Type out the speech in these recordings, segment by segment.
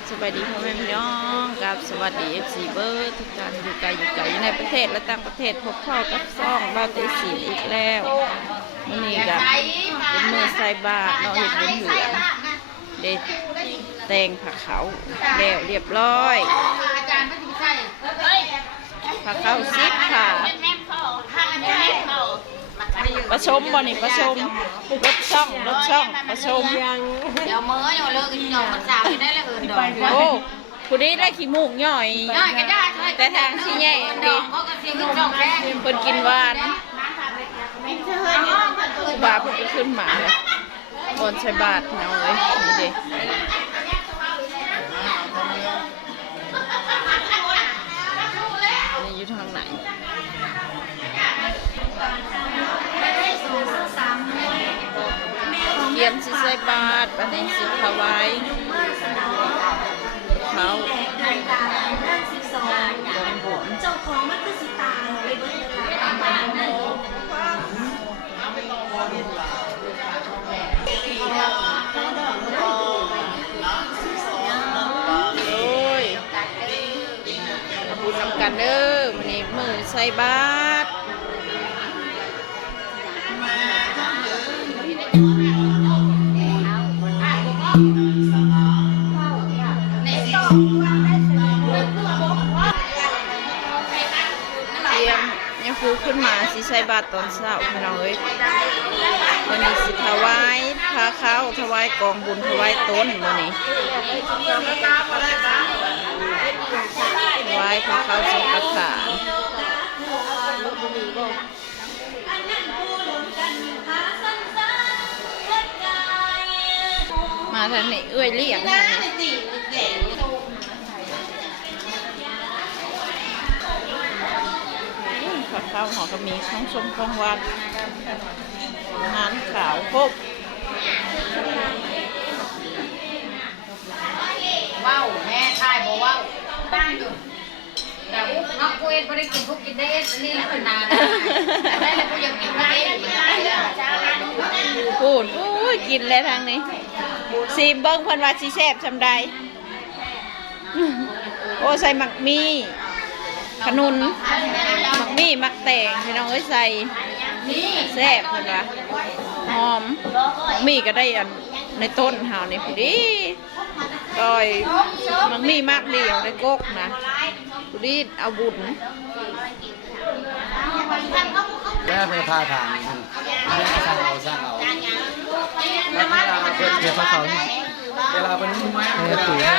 บสวัสดีพ่อแม่พี่น้องกับสวัสดีเอฟซีเบอร์ทุกท่านอยู่ไกลอยู่ไกลอยู่ในประเทศและต่างประเทศพบเข้ากับซ่องบ้านเตสีอีกแล้วนี้กับเป็นมือใส่บาทเนาะเห็ดเหลืองเด็ดแตงผักเขาแล้วเรียบร้อยผักเขาซิปค่ะ ประชมบ่นี่ประชมรถช่องรถช่องประชม เดี๋ยวมื้ออย่าเลิกกันหยอกมันสาวได้ละเอินดอกโอ้ผู้นี้ได้ขี้มูกย่อยย่อยกันได้แต่ทางที่แย่ดดีอกก็กระซิบดอกแค่เพิ่นกินหวานไม่ใช่เฮ้ยนี่บาเพิ่นก็ขึ้นมาเลยบนใช้บาทเนาะเลยนี่เด้นี่อยู่ทางไหน เกียมสิใส่บาทบัดนี้สิถวายเขาเจ้าของมันคือสิตาไปเบิ่งเลยล่ะโอ้ยขอบคุณนำกันเด้อมื้อนี้มือใส่บาท ใส่บาตรตอนเช้าพี่น้องเอ้ยวันนี้สิถวายพาข้าวถวายกองบุญถวายต้นวันนี้ถวายพาข้าวสังฆทานมาทางนี้เอ้ยเรียก ข้าวหอก็มีข้างชมข้งวัดงานขาวครบว้าวแม่ชายบอกว้าวบ้านอยู่แต่น้องกูเองไม่ได้กินพวกกินได้เอสนี่แหละนานได้เลยกูยังกินได้พูดอุ้กินแล้วทางนี้ซีมเบิ้งเพิ่นว่าสิแซ่บซำใดโอ้ใส่หมักมี่ ขนุนมักมีหมักแตงพี่น้องเอ้ยใส่แซ่บเพิ่นว่าหอมมักมีก็ได้อันในต้นหาวนี่พอดีก้อยมักมี่มากเดียวในกกนะพอดีเอาบุญแม่เป็นพาทางแม่สร้างเอาสร้างเอาแล้วเวลาเกิดเขาเขาเวลาเป็นเวลาตุ๋ยเนี่ย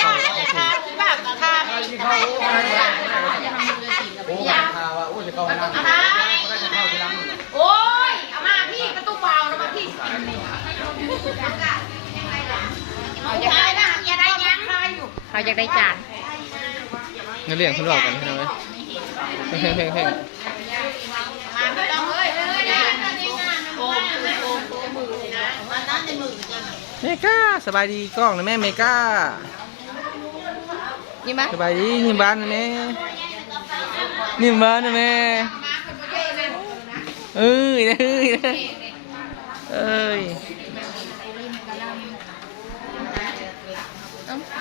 เขาเขาแบบทาน ที่เขาโอ้ยข่าวว่าโอ้ยจะเข้าห้องน้ำก็จะเข้าที่ร้าน โอ้ย เอามาพี่ประตูเปล่าแล้วมาพี่เอาอย่าได้นะอย่าได้ยังใคร อยู่เขาอยากได้จานเงินเลี้ยงคนหลอกกันใช่ไหมเพ่งเพ่งเพ่งเพ่งมาไม่ต้องเลยเลยนะโอ้โหมือนะมันนั่นในมือกันเมกาสบายดีกล้องนะแม่เมกานี่มั้ยสบายดีนิ่มบ้านนะแม่นิ่มบ้านนะแม่เอ้ยเอ้ยเอ้ย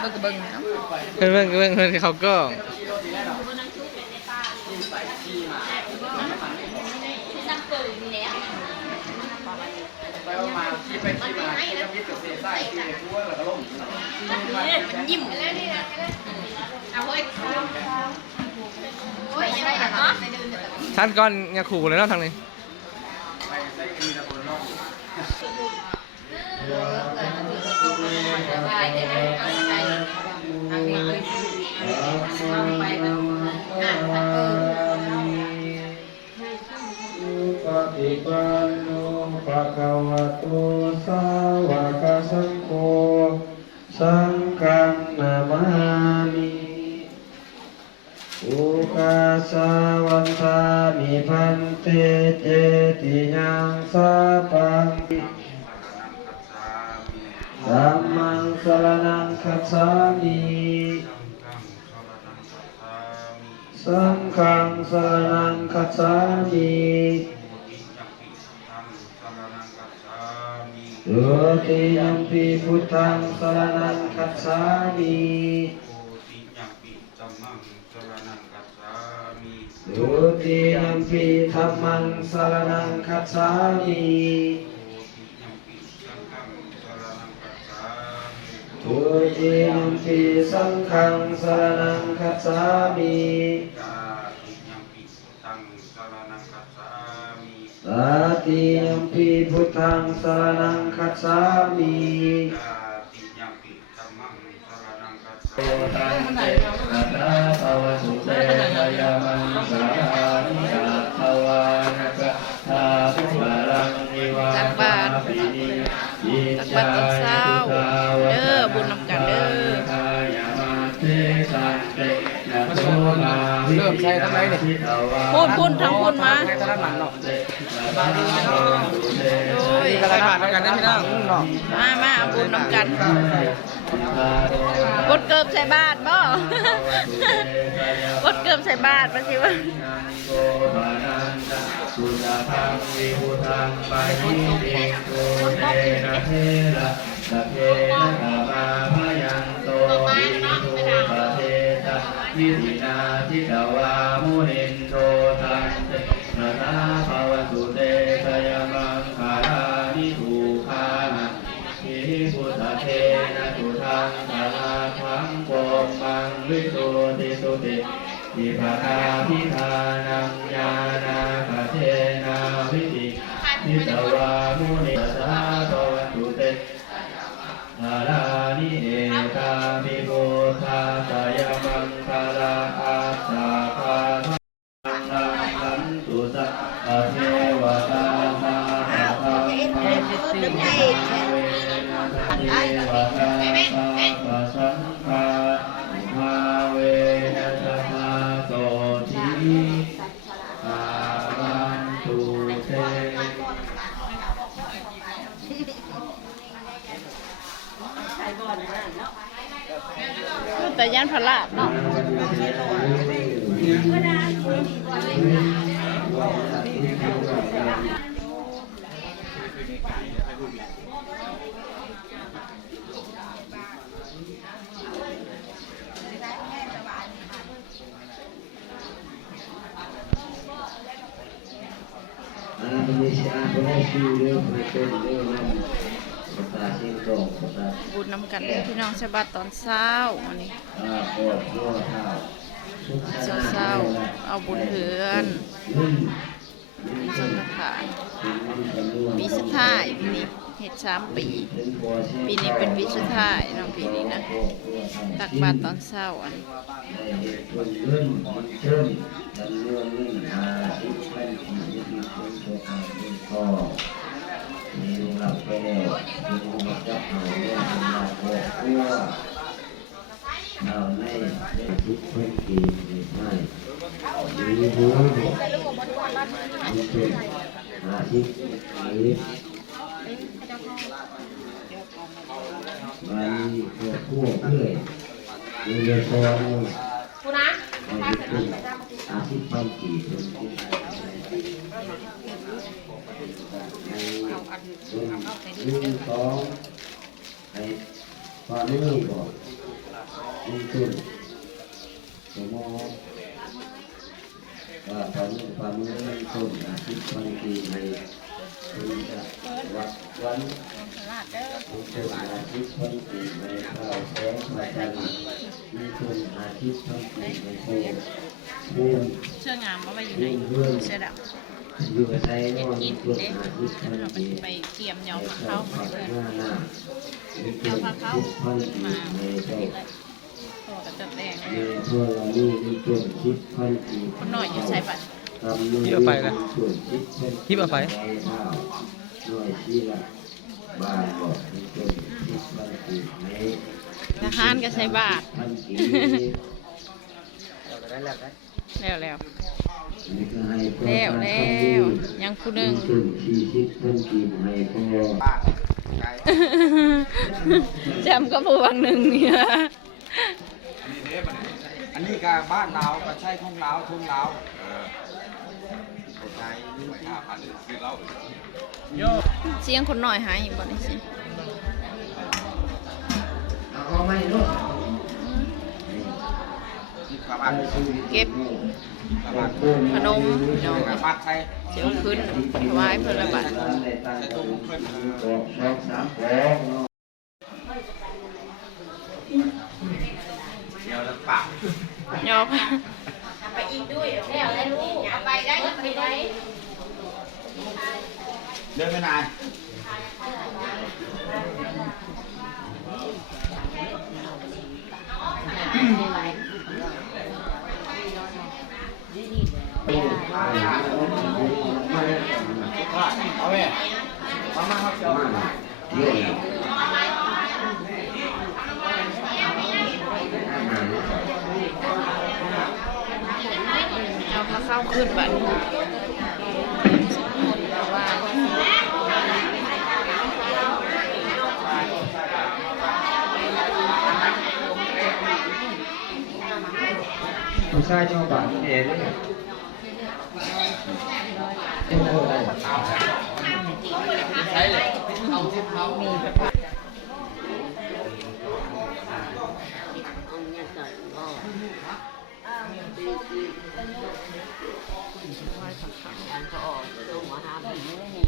เบิ่งเบิ่งเนาะเพื่อนเพื่อนเพื่อนเพื่อนเขาก็ยิ้มเลยนี่นะเอาเฮ้ยโอ้ยยังไงอะเนาะท่านก่อนอย่าขู่เลยเนาะทางนี้ป ください。 จฉามิสรณังกัจฉามิทุติยัมปีพุทธังสรณังคัจฉามิติยัมปิจัมมังสรนังกัจฉามิทุติยัมปีธัมมังสรณังคัจฉามิโอติยัมปิสังฆังสรนังกัจฉามิทุติยัมปีสังฆังสรณังคัจฉามิ ตาติยัมปิพุทธังสรนังกัจฉามิตาติยัมปีธัมมังสรณังคัจฉามิโอตังเตตันเตอัตตาวสุเตทยามังสานิกาภวานกะทาภวรังนิวาตักบาตรปินิยิตักบาตรตอนเช้าเด้อบุญนำกันเด้อทายามาเตสันเตนะโสมาวิเริ่มใช้ทำไมเนี่ยพูดพูดทั้งพูดมา ใช้ธนบัตรเนาะโอ้ยกระดาษเหมือนกันนะพี่น้องเนาะมามาเอาบุญนำกันกดเกิบใส่บาทบ่กดเกิบใส่บาทมาสิวะโกภานันตสุตทังวิพุทังปายิเตโกเทนะเทระสะเพนะกามา อิปตาพิธานังญาณาปเทนาวิตินิสวามุนิสาภวันตุเตอารานิเอตามิโกธาสยามานพระลาบเนาะอาบุชาบุญชีเรื่องประเทศเรื่อง บุญนำกันเด้อพี่น้องใช้บาทตอนเช้าวันนี้เช้าเช้าเอาบุญเหือนมีสังฆทานปีสุดท้ายปีนี้เฮ็ดสามปี ปีนี้เป็นปีสุดท้ายเนาะปีนี้นะ ตักบาตรตอนเช้าอันคน มีลุงหลับไปแล้วมีลุงหลับจับเอาเรื่องเป็นหลักครอบครัวเราในได้ทุกคนปีไม่มีหัวมีเป็นหาสิบมีมันพวกพวกเพื่อนมีเงินทองกูนะอาชีพเป็ นอาชีพความกี่เป็นที่ในหนึ่งสองไอ้ความมือบอกหนึ่งตุนสมองว่าความมือความมือหนึ่งตุนอาชีพความกี่ในคุณจะวัดวันหนึ่งตุนอาชีพความกี่ในข้าวแสงพระจันทร์หนึ่งตุนอาชีพความกี่ในโคมเชื่องามว่าไปอยู่ในเสื้อดำ อยู่กับไทยนอนกินตัวเด้หาที่เราไปดีไปเกี่ยมยอมกับเขาเขาเพื่อนน้าหน้าเกี่ยวกับเขาพันมาในเจ้าตัวกระจกแดงในทั่วเรานี่มีตัวคิดพันปีคนหน่อยอยู่ใส่บัตรทำนู่นคิดเอาไปนะส่วนคิดพันคิดเอาไปข้าวหน่วยที่ละบ้านบอกมีตัวคิดพันปีในทหารก็ใส่บาทพันปีได้แล้วแล้ว แล้วนี่ก็ให้พ่อแล้วทานแล้ทำดีวยังผู้หนึ่งส่วนที่คิดพันปีให้พ่อป้าไก่จำก็ผู้วังหนึ่งเนี่ยอันนี้ก็บ้านเราก็ใช่ทุ่งเราทุ่งเราเออใจนี่ห้าพันซื้อเราโยเสียงคนหน่อยหายบ่ได้สิเอาไม่ลูก เก็บขนมพี่น้องปัดใส่เสียวขึ้นถวายเพิ่นละบาทสองสามสองเนาะเดี๋ยวแล้วปากยอกแล้วได้ลูกเอาไปได้ไปได้เดินไม่นาน เอาแม่มามาครับเจ้าเอามาเข้าขึ้นบัดผู้ชายชอบบ้านเองเนี่ยเป็นโอ้ได้ ใช้เลยเอาที่เขามี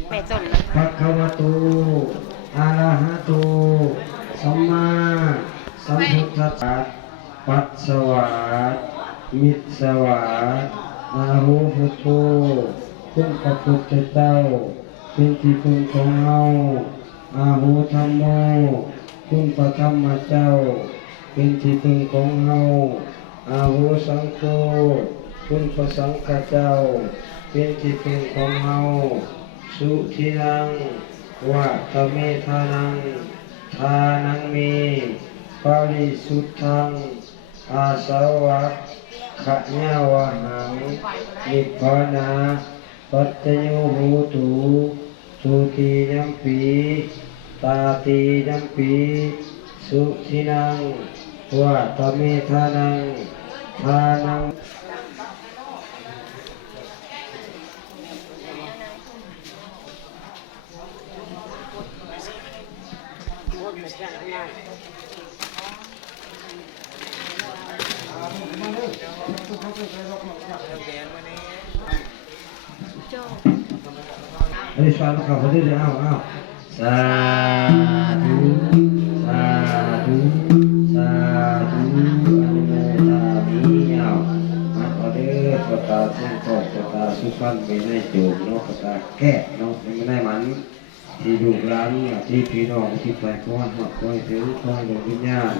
ไปต้นเลยพระคะวะโตอะระหะโตสัมมาสัมพุทธัสสะปัสสวะมิตรสวะนาหูพุทโธ คุณพระพุทธเจ้าเป็นที่พึ่งของเฮาอาหูธรรมโมคุณพระธรรมเจ้า เป็นที่พึ่งของเฮาอาหูสังโฆคุณพระสังฆเจ้า เป็นที่พึ่งของเฮาสุทินังวะตะเมทานังทานังเมปาริสุทธังอาสาวะขะญาวะหังนิพพานา ปัจจโยโหตุสุติยัมปีตาติยัมปีสุทินังวะตะเมทานังทานัง อันนี้ฟังข่าวเขาด้เลยอ้าวอ้าวสาธุสาธุสาธุอนุโมทามิอ้าวมาขอเด้อขอตาสุขขอตาสุขันไม่ได้โจมเนาะขอตาแก้เนาะไม่ได้มันที่ลูกหลานที่พี่น้องที่ไปขอให้หักขอให้ถึงขอให้ดวงวิญญาณ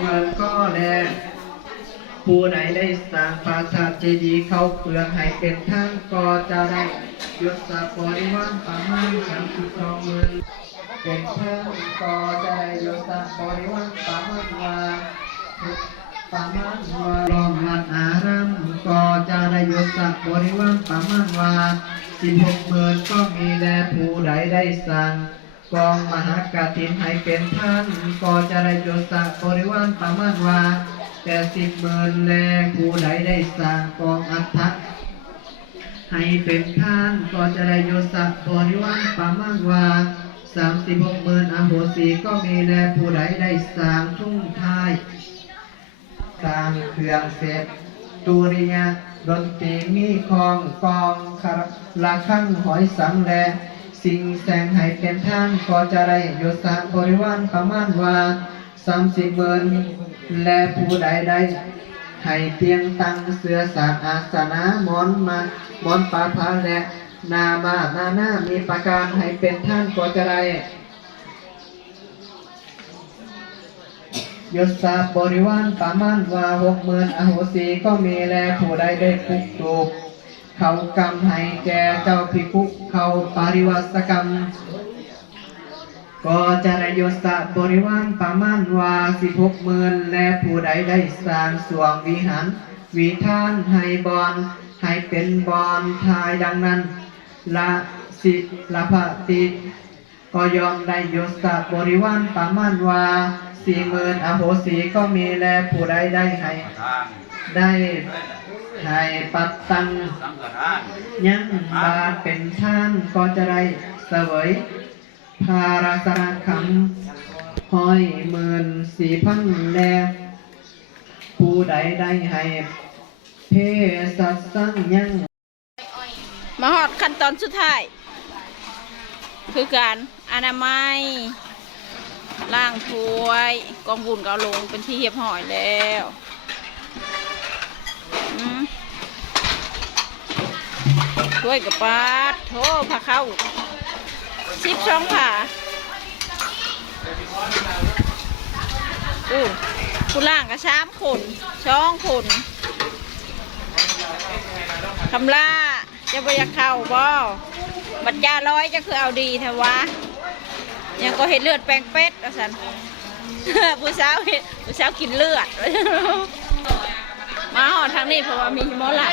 เงินก็แน่ ลผู้ใดได้สร้างปราสาทเจดีย์เขาเปลืองให้เป็นทางก็จะได้ยศศักดิ์บริวารประมาณสามสิบสองหมื่นเป็นทางก็จะได้ยศศักดิ์บริวารประมาณว่าประมาณว่ารองรัดอารามก็จะได้ยศศักดิ์บริวารประมาณว่าสิบหกหมื่นก็มีแลผู้ใดได้สร้างกองมหากาตินให้เป็นท่านก็จะได้ยศศักดิ์บริวารประมาณว่า แต่สิบหมื่นแลผู้ใดได้สร้างกองอัฐะให้เป็นท่านก็จะได้ยศศักบริวารประมาณว่าสามสิบหกหมื่นอโหสีก็มีแลผู้ใดได้สร้างทุ่งท้ายสร้างเครื่องเสร็จตุริยะดนตรีมีคองกองคาระฆังหอยสังแลสิ่งแสงให้เป็นท่านก็จะได้ยศศักบริวารประมาณว่า สามสิบหมื่นและผู้ใดได้ให้เตียงตั้งเสือสาอาสนะมอนมาหมอนปาพาและนามานาหน้ามีประการให้เป็นท่านก็จะได้ยศศักดิ์บริวารประมาณว่าหกหมื่นอโหสีก็มีแลผู้ใดได้ปุกปลูกเขากรรมให้แก่เจ้าพิภุเขาปริวัสกรรม ก็จะได้ยศศักดิ์บริวารประมาณว่าสิบหกหมื่นและผู้ใดได้สร้างสวงวิหารวิธานให้บอนให้เป็นบอนทายดังนั้นละสิละพะติก็ยอมได้ยศศักดิ์บริวารประมาณว่าสี่หมื่นอโหสีก็มีแลผู้ใดได้ให้ทางได้ให้ปัตตังสังฆทานยังบาทเป็นท่านก็จะได้เสวย พาราสรังคังห้อยหมื่นสี่พันแลผู้ใดได้ให้เพสัสสังยังมาหอดขั้นตอนสุดท้าย คือการอนามัยล้างถ้วยกองบุญก็เอาลงเป็นที่เรียบร้อยแล้วถ้วยกับปาดโถผ้าเข้า สิบช่องผ่าอู้ผู้ล่างก็สามคนช่องคนคำล่าจะไปยากเข้าบ่บัดยาร้อยจะคือเอาดีแท้วะยังก็เห็นเลือดแปลงเป็ดว่าสันผู้สาวเห็นผู้สาวกินเลือด มาหอดทางนี้เพราะว่ามีหมอหลัง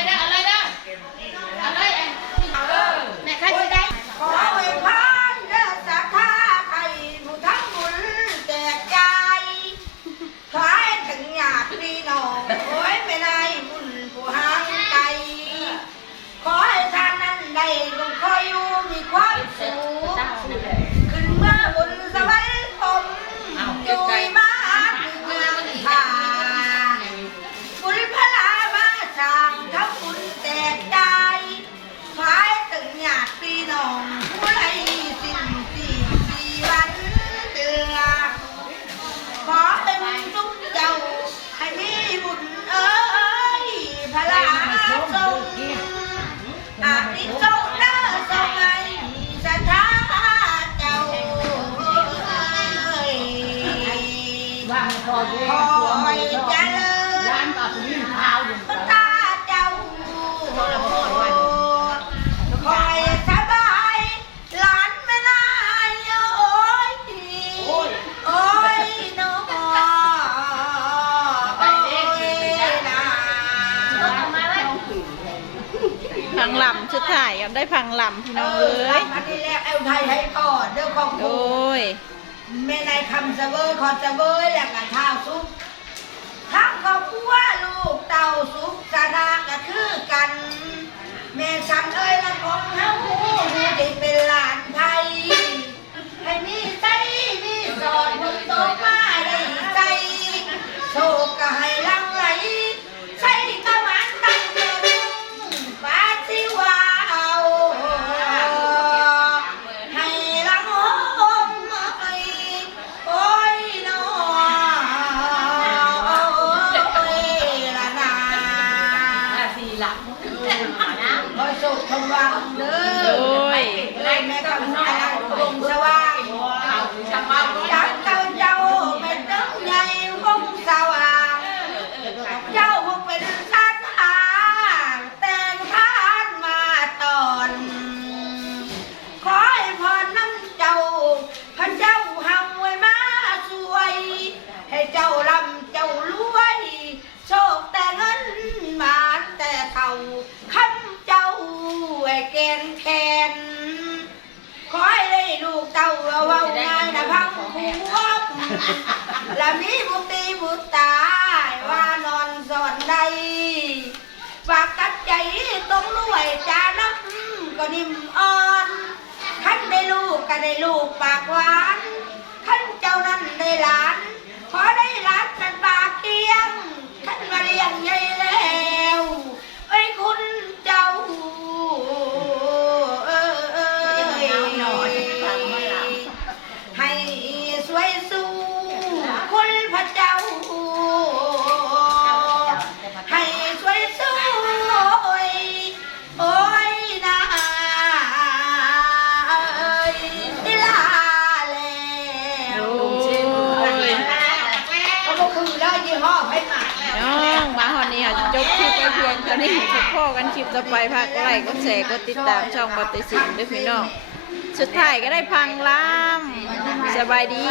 พังลำสุดท้ายกันได้พังลำพี่น้องเอ้ยอันนี้แรกเอวไทยให้ก่อนเรื่องของโดคุณยแม่นายคำเสวยขอเสวยแล้วก็ข้าวซุปทั้งครอบครัวลูกเต่าสุขสนาก็คือกัน แม่ฉันเอ้ยละของเฮาผู้ได้เป็นหลานไทยให้มีใจมี และมีบุตรีบุตรตายว่านอนสอนใดฝากกัดใจต้องรวยจานับก็นิ่มอ่อนขันได้ลูกก็ได้ลูกปากหวานขันเจ้านั้นได้หลานขอได้ พียงเท่านี้พบพ่อกันคลิปต่อไปพักไลค์ก็แชร์ก็ติดตามช่องบัตติสินด้วยพี่น้องสุดท้ายก็ได้พังล้ามสบายดี